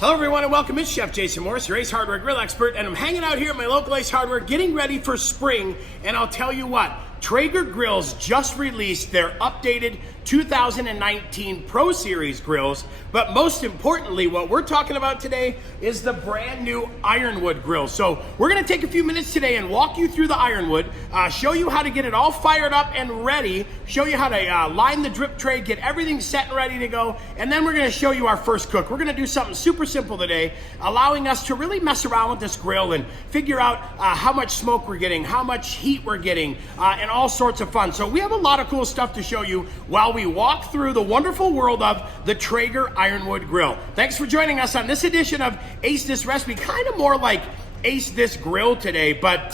Hello everyone and welcome. It's Chef Jason Morris, your Ace Hardware grill expert, and I'm hanging out here at my local Ace Hardware getting ready for spring. And I'll tell you what, Traeger grills just released their updated 2019 Pro Series grills, but most importantly, what we're talking about today is the brand new Ironwood grill. So we're gonna take a few minutes today and walk you through the Ironwood, show you how to get it all fired up and ready, show you how to line the drip tray, get everything set and ready to go, and then we're gonna show you our first cook. We're gonna do something super simple today, allowing us to really mess around with this grill and figure out how much smoke we're getting, how much heat we're getting, and all sorts of fun. So we have a lot of cool stuff to show you while we walk through the wonderful world of the Traeger Ironwood grill. Thanks for joining us on this edition of Ace This Recipe, kind of more like Ace This Grill today, but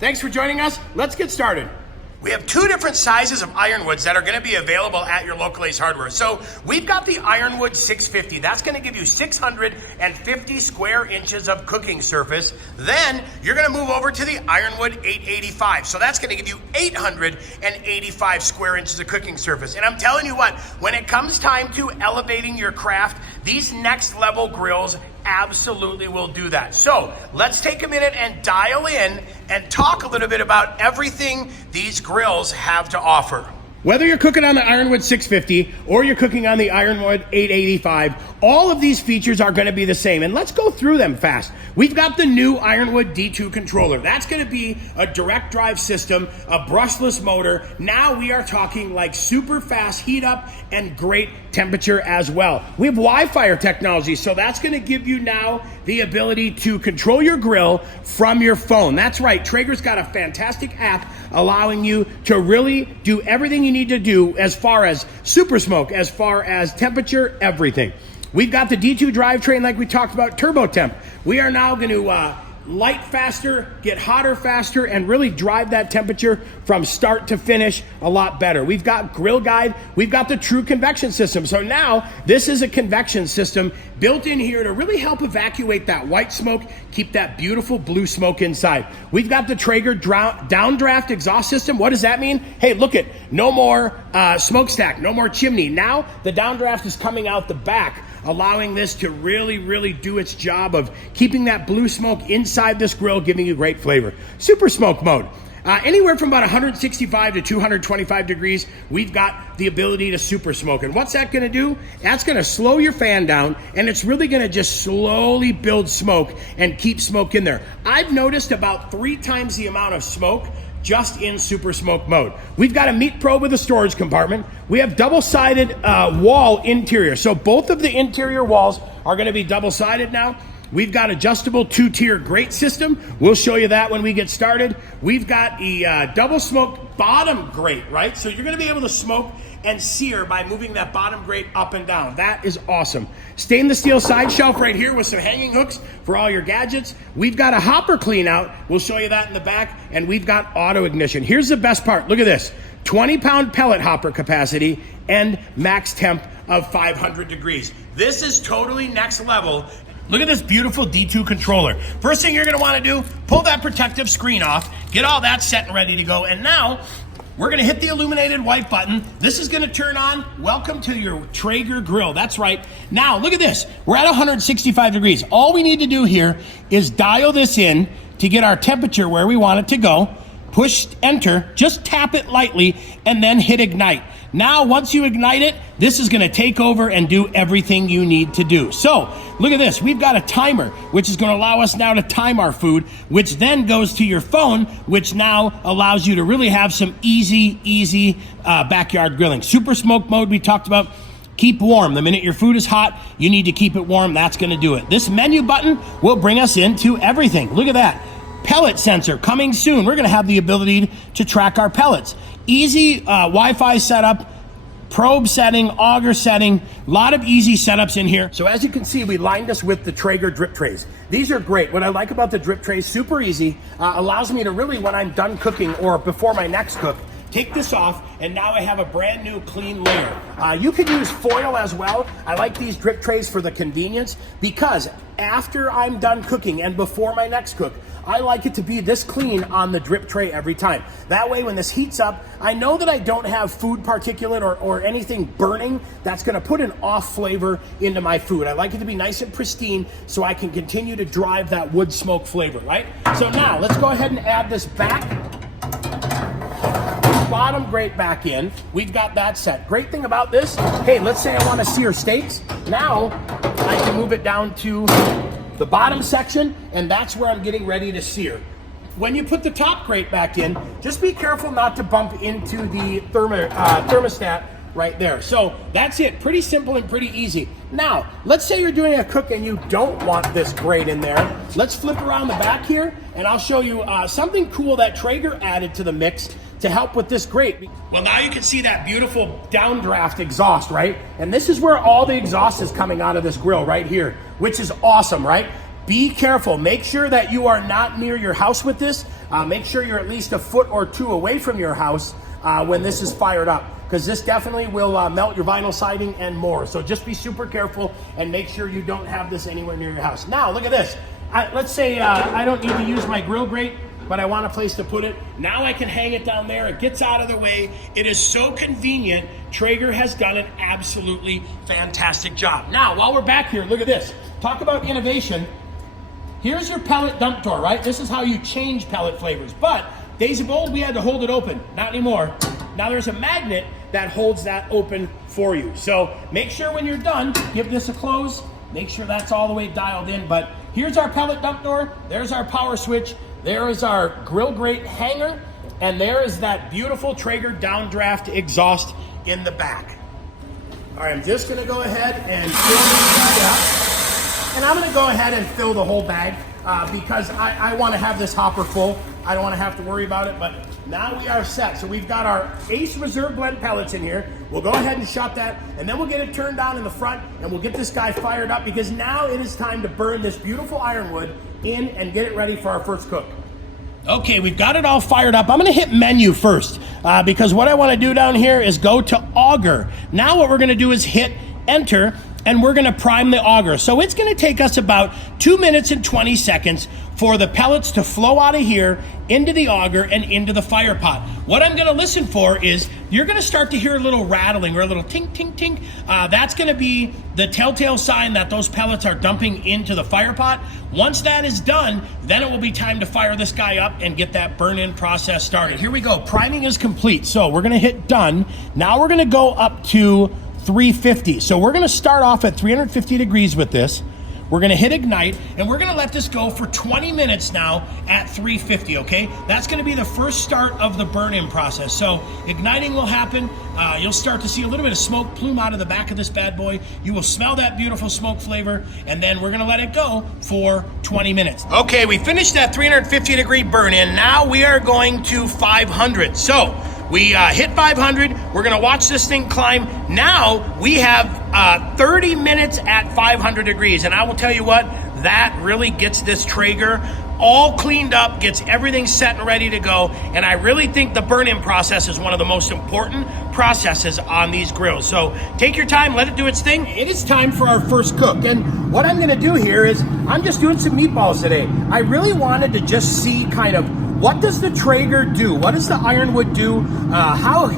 thanks for joining us. Let's get started. We have two different sizes of Ironwoods that are gonna be available at your local Ace Hardware. So we've got the Ironwood 650. That's gonna give you 650 square inches of cooking surface. Then you're gonna move over to the Ironwood 885. So that's gonna give you 885 square inches of cooking surface. And I'm telling you what, when it comes time to elevating your craft, these next level grills absolutely will do that. So let's take a minute and dial in and talk a little bit about everything these grills have to offer. Whether you're cooking on the Ironwood 650 or you're cooking on the Ironwood 885, all of these features are going to be the same. And let's go through them fast. We've got the new Ironwood D2 controller. That's going to be a direct drive system, a brushless motor. Now we are talking like super fast heat up and great temperature as well. We have Wi-Fi technology, so that's going to give you now the ability to control your grill from your phone. That's right, Traeger's got a fantastic app allowing you to really do everything you need to do as far as super smoke, as far as temperature, everything. We've got the D2 drivetrain like we talked about, turbo temp. We are now going to light faster, get hotter faster, and really drive that temperature from start to finish a lot better. We've got grill guide, we've got the true convection system. So now this is a convection system built in here to really help evacuate that white smoke, keep that beautiful blue smoke inside. We've got the Traeger downdraft exhaust system. What does that mean? Hey, look at no more smokestack, no more chimney. Now the downdraft is coming out the back, allowing this to really do its job of keeping that blue smoke inside this grill, giving you great flavor. Super smoke mode. Anywhere from about 165 to 225 degrees, we've got the ability to super smoke. And what's that gonna do? That's gonna slow your fan down, and it's really gonna just slowly build smoke and keep smoke in there. I've noticed about 3 times the amount of smoke just in super smoke mode. We've got a meat probe with a storage compartment. We have double-sided wall interior. So both of the interior walls are gonna be double-sided now. We've got adjustable 2-tier grate system. We'll show you that when we get started. We've got a double smoke bottom grate, right? So you're gonna be able to smoke and sear by moving that bottom grate up and down. That is awesome. Stainless steel side shelf right here with some hanging hooks for all your gadgets. We've got a hopper clean out. We'll show you that in the back. And we've got auto ignition. Here's the best part. Look at this. 20-pound pellet hopper capacity and max temp of 500 degrees. This is totally next level. Look at this beautiful D2 controller. First thing you're gonna wanna do, pull that protective screen off, get all that set and ready to go. And now, we're gonna hit the illuminated white button. This is gonna turn on, welcome to your Traeger grill. That's right. Now, look at this. We're at 165 degrees. All we need to do here is dial this in to get our temperature where we want it to go. Push enter, just tap it lightly, and then hit ignite. Now, once you ignite it, this is gonna take over and do everything you need to do. So, look at this. We've got a timer, which is gonna allow us now to time our food, which then goes to your phone, which now allows you to really have some easy backyard grilling. Super smoke mode we talked about. Keep warm. The minute your food is hot, you need to keep it warm. That's gonna do it. This menu button will bring us into everything. Look at that. Pellet sensor coming soon. We're gonna have the ability to track our pellets. Easy Wi-Fi setup, probe setting, auger setting, a lot of easy setups in here. So as you can see, we lined us with the Traeger drip trays. These are great. What I like about the drip trays, super easy, allows me to really, when I'm done cooking or before my next cook, take this off, and now I have a brand new clean layer. You could use foil as well. I like these drip trays for the convenience because after I'm done cooking and before my next cook, I like it to be this clean on the drip tray every time. That way when this heats up, I know that I don't have food particulate or anything burning that's gonna put an off flavor into my food. I like it to be nice and pristine so I can continue to drive that wood smoke flavor, right? So now let's go ahead and add this back. Bottom grate back in. We've got that set. Great thing about this, hey, let's say I wanna sear steaks. Now I can move it down to the bottom section, and that's where I'm getting ready to sear. When you put the top grate back in, just be careful not to bump into the thermostat right there. So that's it, pretty simple and pretty easy. Now, let's say you're doing a cook and you don't want this grate in there. Let's flip around the back here, and I'll show you something cool that Traeger added to the mix to help with this grate. Well, now you can see that beautiful downdraft exhaust, right? And this is where all the exhaust is coming out of this grill right here, which is awesome, right? Be careful. Make sure that you are not near your house with this. Make sure you're at least a foot or two away from your house when this is fired up, because this definitely will melt your vinyl siding and more. So just be super careful and make sure you don't have this anywhere near your house. Now, look at this. Let's say I don't need to use my grill grate, but I want a place to put it. Now I can hang it down there. It gets out of the way. It is so convenient. Traeger has done an absolutely fantastic job. Now, while we're back here, look at this. Talk about innovation. Here's your pellet dump door, right? This is how you change pellet flavors. But days of old, we had to hold it open. Not anymore. Now there's a magnet that holds that open for you. So make sure when you're done, give this a close. Make sure that's all the way dialed in. But here's our pellet dump door. There's our power switch. There is our grill grate hanger, and there is that beautiful Traeger downdraft exhaust in the back. All right, I'm just gonna go ahead and fill this guy up. And I'm gonna go ahead and fill the whole bag because I wanna have this hopper full. I don't wanna have to worry about it, but now we are set. So we've got our Ace Reserve Blend pellets in here. We'll go ahead and shut that, and then we'll get it turned on in the front, and we'll get this guy fired up because now it is time to burn this beautiful ironwood in and get it ready for our first cook. Okay, we've got it all fired up. I'm gonna hit menu first because what I wanna do down here is go to auger. Now what we're gonna do is hit enter, and we're gonna prime the auger. So it's gonna take us about 2 minutes and 20 seconds for the pellets to flow out of here into the auger and into the fire pot. What I'm gonna listen for is you're gonna start to hear a little rattling or a little tink, tink, tink. That's gonna be the telltale sign that those pellets are dumping into the fire pot. Once that is done, then it will be time to fire this guy up and get that burn-in process started. Here we go, priming is complete. So we're gonna hit done. Now we're gonna go up to 350. So we're gonna start off at 350 degrees with this. We're gonna hit ignite, and we're gonna let this go for 20 minutes now at 350, okay? That's gonna be the first start of the burn-in process. So igniting will happen. You'll start to see a little bit of smoke plume out of the back of this bad boy. You will smell that beautiful smoke flavor, and then we're gonna let it go for 20 minutes. Okay, we finished that 350 degree burn-in. Now we are going to 500. So we hit 500. We're gonna watch this thing climb. Now we have 30 minutes at 500 degrees. And I will tell you what, that really gets this Traeger all cleaned up, gets everything set and ready to go. And I really think the burn-in process is one of the most important processes on these grills. So take your time, let it do its thing. It is time for our first cook. And what I'm gonna do here is I'm just doing some meatballs today. I really wanted to just see kind of what does the Traeger do? What does the Ironwood do? How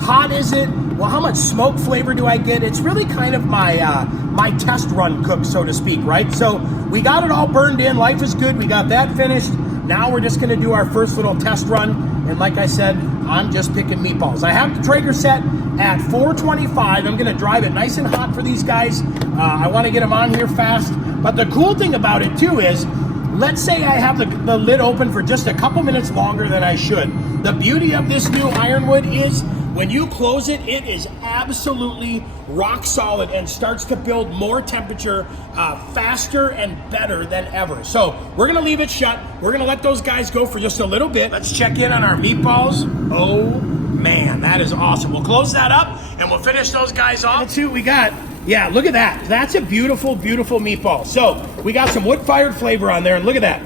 hot is it? Well, how much smoke flavor do I get? It's really kind of my my test run cook, so to speak, right? So we got it all burned in. Life is good. We got that finished. Now we're just gonna do our first little test run. And like I said, I'm just picking meatballs. I have the Traeger set at 425. I'm gonna drive it nice and hot for these guys. I wanna get them on here fast. But the cool thing about it too is, let's say I have the lid open for just a couple minutes longer than I should. The beauty of this new Ironwood is when you close it, it is absolutely rock solid and starts to build more temperature faster and better than ever. So we're gonna leave it shut. We're gonna let those guys go for just a little bit. Let's check in on our meatballs. Oh man, that is awesome. We'll close that up and we'll finish those guys off. Let's see what we got. Yeah, look at that. That's a beautiful, beautiful meatball. So we got some wood-fired flavor on there, and look at that.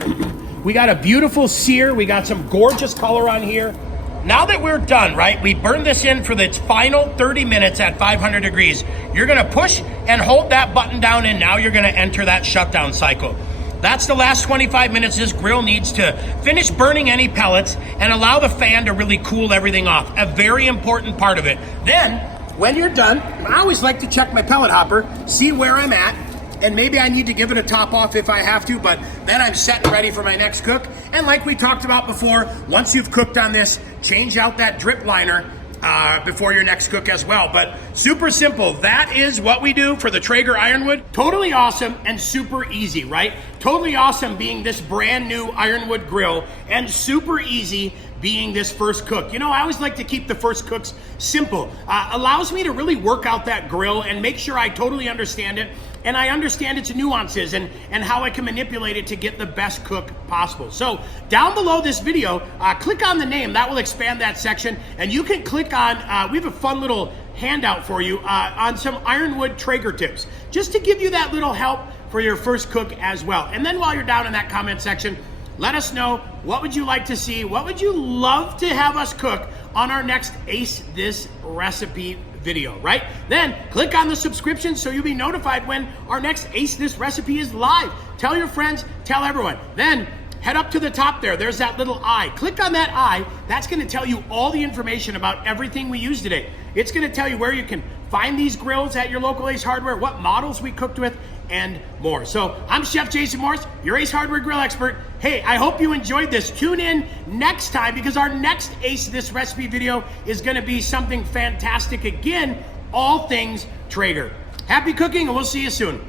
We got a beautiful sear. We got some gorgeous color on here. now that we're done, right, we burned this in for its final 30 minutes at 500 degrees. You're gonna push and hold that button down, and now you're gonna enter that shutdown cycle. That's the last 25 minutes this grill needs to finish burning any pellets and allow the fan to really cool everything off. A very important part of it. Then, when you're done, I always like to check my pellet hopper, see where I'm at, and maybe I need to give it a top off if I have to, but then I'm set and ready for my next cook. And like we talked about before, once you've cooked on this, change out that drip liner before your next cook as well. But super simple. That is what we do for the Traeger Ironwood. Totally awesome and super easy, right? Totally awesome being this brand new Ironwood grill, and super easy being this first cook. You know, I always like to keep the first cooks simple. Allows me to really work out that grill and make sure I totally understand it, and I understand its nuances and how I can manipulate it to get the best cook possible. So down below this video, click on the name. That will expand that section, and you can click on, we have a fun little handout for you on some Ironwood Traeger tips, just to give you that little help for your first cook as well. And then while you're down in that comment section, let us know, what would you like to see? What would you love to have us cook on our next Ace This Recipe video, right? Then click on the subscription so you'll be notified when our next Ace This Recipe is live. Tell your friends, tell everyone. Then head up to the top there. There's that little eye. Click on that eye. That's gonna tell you all the information about everything we use today. It's gonna tell you where you can find these grills at your local Ace Hardware, what models we cooked with, and more. So I'm Chef Jason Morris, your Ace Hardware grill expert. Hey, I hope you enjoyed this. Tune in next time, because our next Ace This Recipe video is gonna be something fantastic again, all things Traeger. Happy cooking, and we'll see you soon.